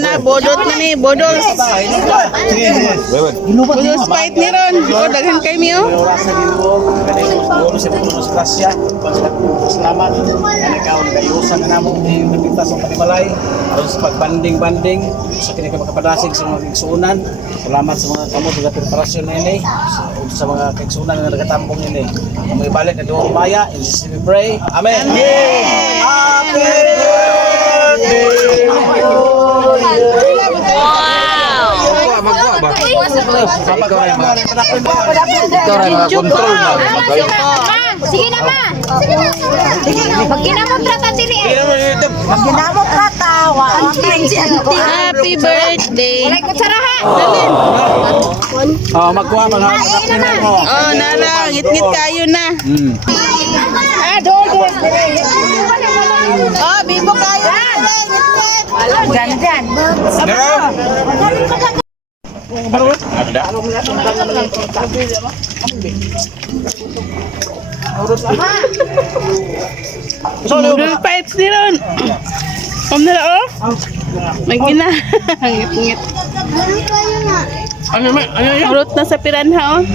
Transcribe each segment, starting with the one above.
na, bodot na ni, bodol. Bodol spite ni Ron. O, daghan kay mi, oh. Salamat. Ikaw, nag-ayusan na naman yung nagpintas ng Panimalay. Aron sa pagbanding-banding, sa kini ka makapadasig sa mga kigsuunan. Salamat sa mga kamot sa preparasyon nini, sa mga kigsuunan na nagatambong nini. Ang mga balik na doon maya, in Jesus we pray. Amen. Happy birthday! Magwa ba? Ikaw rin control na. Sige na, ma. Magginamot rata dili eh. Ginamot na tawa. Happy birthday. Walay kutsara ha. Oh, magkuha mga kapatid mo. Oh, nara, ngit-ngit kayo na. Oh, bibo kayo. Ganyan. Bodol fights ni Ron. Kom na lang, oh. Magina. Ngit-ngit. Urot na sa piranha, oh.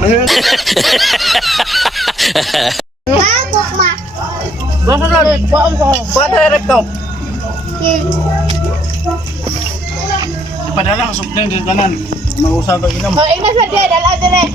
Ipadala ang sukling din kanan. Mag-usap ang inam. Oh, ina sa dia dala dire.